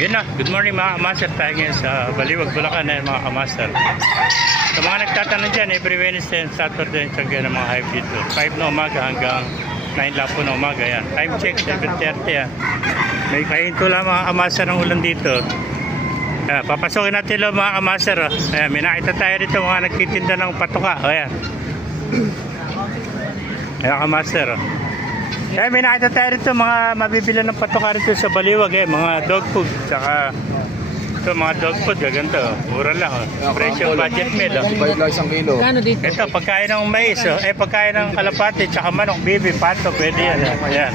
Yun na, good morning mga kamaster. Tayo ngayon sa Baliwag, Bulacan mga kamaster. Sa mga nagtatanong dyan, every Wednesday and Saturday yung tsagyan ng mga hype dito. 5 na umaga hanggang 9 lang po na umaga yan. Time check, 7:30 yan. May kahinto lang mga kamaster ng ulan dito. Papasokin natin lang mga kamaster. Ayan, may nakita tayo dito mga nagtitinda ng patuka. Ayan. Ayan kamaster. Kaya may nakita tayo rito mga mabibili ng patuka rito sa Baliwag mga dog food, saka ito mga dog food, gaganda mura lang presyo budget meal 5 lang isang kilo. Ito pagkain ng mais pagkain ng kalapati, tsaka manok, bibi, pato, pwede yan. Ayan.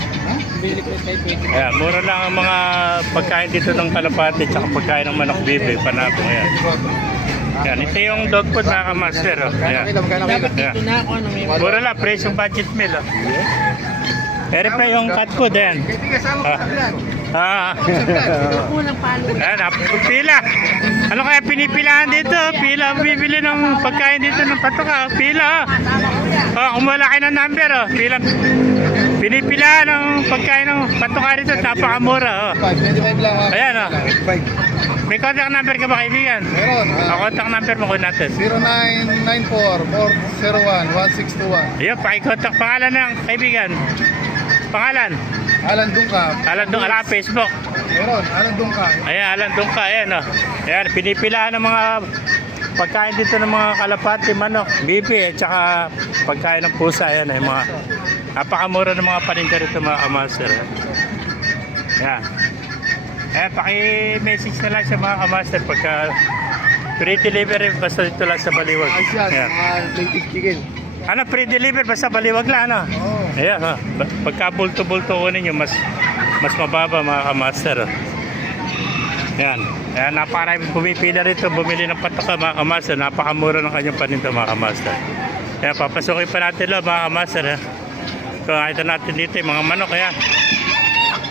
Ayan, mura lang ang mga pagkain dito ng kalapati, tsaka pagkain ng manok, bibi, panato. Ayan. Ayan, ito yung dog food mga kamaster. Ayan. Mura lang, presyo budget meal. Pero pa yung cat food yan. Ayan, pila. Ano kaya pinipilahan dito? Pila, bibili ng pagkain dito ng patuka. Pila. Kung wala kayo ng number, pila. Pinipilahan ng pagkain ng patuka dito. Napakamura. 25 lang. Ayan. May contact number ka ba, kaibigan? Meron. Contact number mo ko natin. 0994-401-1621. Ayun, pakikontak. Pangalan ng kaibigan. Pangalan? Alan Dungka. Alan Dungka, Facebook. Meron, Alan Dungka. Ayan, Alan Dungka, ayan Ayan, pinipilahan ng mga pagkain dito ng mga kalapati, manok, bibi, at saka pagkain ng pusa. Ayan, mga napakamura ng mga paninda rito mga kamaster. Ayan. Ayan, paki-message na lang sa mga kamaster pagka free delivery basta dito lang sa Baliwag. Ayan, native chicken. Ano, free delivery basta Baliwag lang, ano? Oo. Ayan, pagka bulto-bulto kunin nyo, mas mababa mga kamaster. Ayan, ayan, napakarami pumipila rito, bumili ng patuka mga kamaster. Napakamura ng kanyang paninda mga kamaster. Kaya papasukin pa natin lang mga kamaster. So, nakita natin dito yung mga manok. Ayan,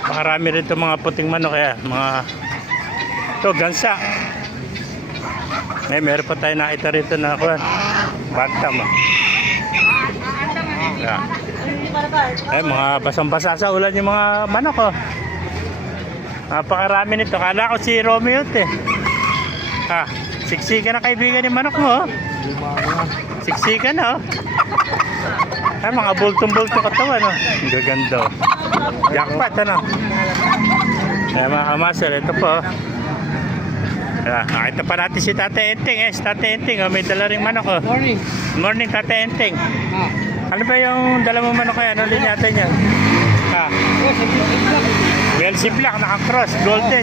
pakarami rito mga puting manok. Ayan, mga ito, gansa. Meron pa tayo nakita rito na bantam. Ayan. Mga basang-basa sa ulan yung mga manok. Napakarami nito. Kala ko si Romeo ito siksi ka na kaibigan yung manok mo. Siksi ka na mga bultong-bulto katawan. Ang gaganda. Jackpot mga kamaster. Ito po. Nakita pa natin si Tate Enteng. Si Tate Enteng may dala ring manok. Morning. Morning Tate Enteng. Ano ba yung dala mo manok kaya? Ano linyatan yan? Belsey Black, naka-cross, golden.